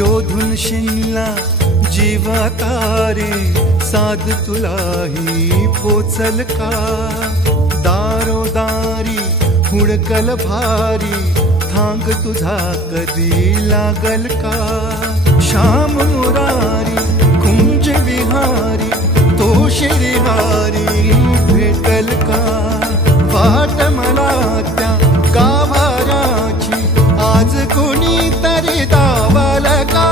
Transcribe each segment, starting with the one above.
शोधून शिनला जीवा तारे साध तुलाही पोचल का दारोदारी हुडकल भारी थांग तुझा कधी लागल का श्याम मुरारी कुंज विहारी तो श्रीहारी भेटल का वाट मला त्या गाभाराची आज कुणी तरी दावल का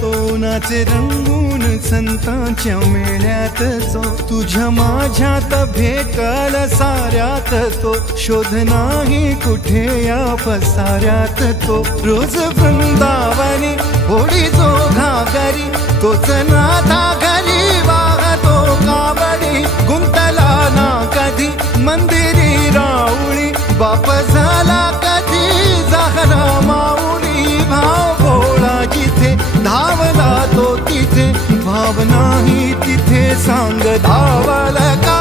तोनाचे रंगून संतांच्या मेळ्यात जो तुझ्या माझ्यात भेटल साऱ्यात तो शोध नाही कुठे या पसाऱ्यात तो रोज वृंदावनी होडी जो घागरी तोच नाथा घरी वाहतो कावडी गुंतला ना कधी मंदिरी राऊळी बाप झाला कधी झाला माऊली भाव भोळा जिथे धावला तो तिथे भाव नाही तिथे सांग धावल का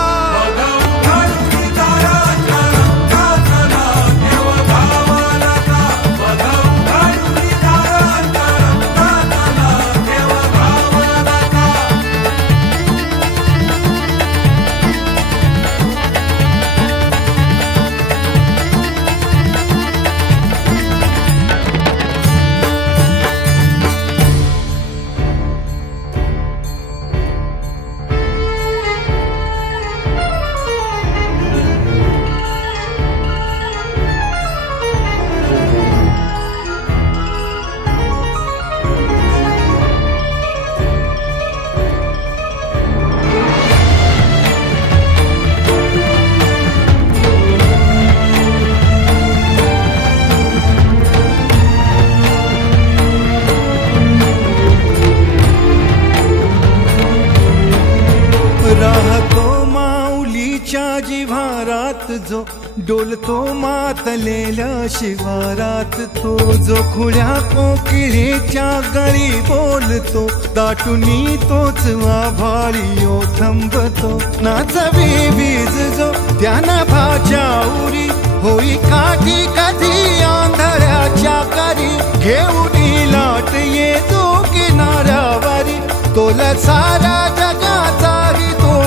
राहतो माऊलीच्या जिव्हारात जो डोलतो मातलेल्या शिवारात तो जो खुल्या कोकिळेच्या गळी बोलतो दाटुनी तोच आभाळी थांबतो नाचवी वीज जो त्यानं भाच्या उरी होई काठी कधी आंधळ्याच्या करी घेऊनी लाट येतो किनाऱ्यावरी तोला सारा जगाचा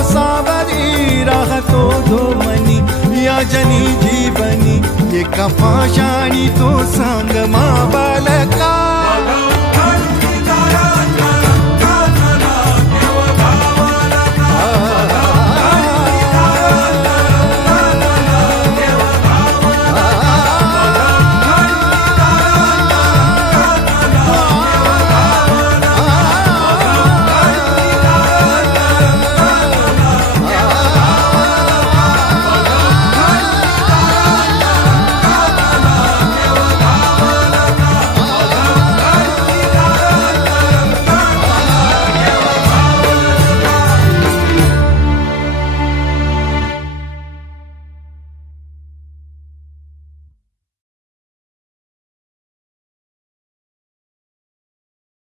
सावरी राहतो धोमनी या जनी जीवनी एका पाशाणी तो सांग मा बालका